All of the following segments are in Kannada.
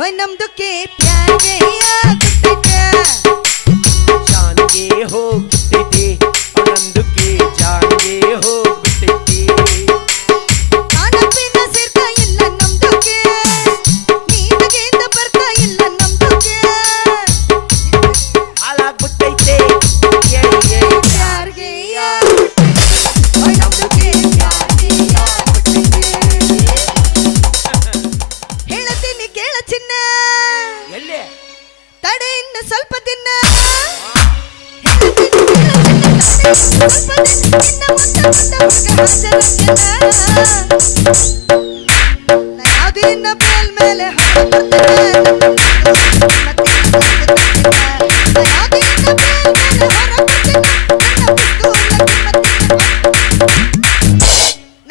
ओए नमदो के प्यार गया गुट्टे जान के हो गुट्टे नमदो के जान के हो गुट्टे खाना पीना ಸೇರ್ತಾ ಇಲ್ಲ ನಮ್ದು के ನೀತಿಗೆಂದ ಬರ್ತಾ ಇಲ್ಲ ನಮ್ದು के ಹಾಳಾಗ್ಬಿಟ್ಟೈತೆ ಏ ಏ प्यार गया ओए नमदो के प्यार गया गुट्टे ಹೇಳತೀನಿ ಕೇಳ ಚಿನ್ನ ಎಲ್ಲಿ ತಡೆ ಇನ್ನು ಸ್ವಲ್ಪ ದಿನ ಹೇಳತೀನಿ ಕೇಳ ಚಿನ್ನ ತಡೆ ಇನ್ನು ಸ್ವಲ್ಪ ದಿನ ಇನ್ನ ಮುಂದೆ ಯಾವ್ದಿನ್ನ ಬೇಲ್ ಮೇಲೆ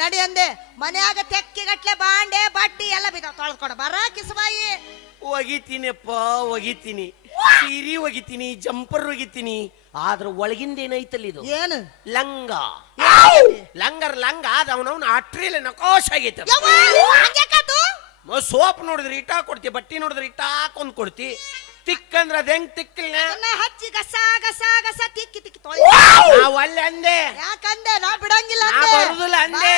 ನಡಿ ಅಂದೆ ಮನ್ಯಾಗ ತೆಕ್ಕಿಗಟ್ಲೆ ಬಾಂಡೆ ಬಟ್ಟಿ ಎಲ್ಲ ಬಿದ್ದಾವ ತೊಳೆದ್ಕೊಡ ಬರ ಕಿಸಬಾಯಿ ಒಗಿತೀನಪ್ಪ ಒಗಿತೀನಿ ಸೀರಿ ಒಗಿತೀನಿ ಜಂಪರ್ ಒಗಿತೀನಿ ಆದ್ರ ಒಳಗಿಂದ ಏನೈತಲ್ಲ ಇದು ಏನು ಲಂಗ ಲಂಗ ಅವನವನ್ ಅಟ್ರಿಲ್ಲ ನಕೋಶ ಆಗೈತೆ ಸೋಪ್ ನೋಡಿದ್ರೆ ಇಟ್ಟ ಕೊಡ್ತಿ ಬಟ್ಟಿ ನೋಡಿದ್ರೆ ಇಟ್ಟ ಹಾಕೊಂಡ್ ಕೊಡ್ತಿ ತಿಕ್ಕಂದ್ರ ಅದ ಹೆಂಗ್ ತಿಕ್ಕಿಲ್ಲ ಹಚ್ಚಿ ಗಸ ಗಸ ತಿಕ್ಕಿ ನಾವ್ ಅಲ್ಲಿ ಅಂದೆ ಯಾಕಂದೆ ನಾ ಬಿಡಂಗಿಲ್ಲ ನಾ ಬರುದಿಲ್ಲ ಅಂದೆ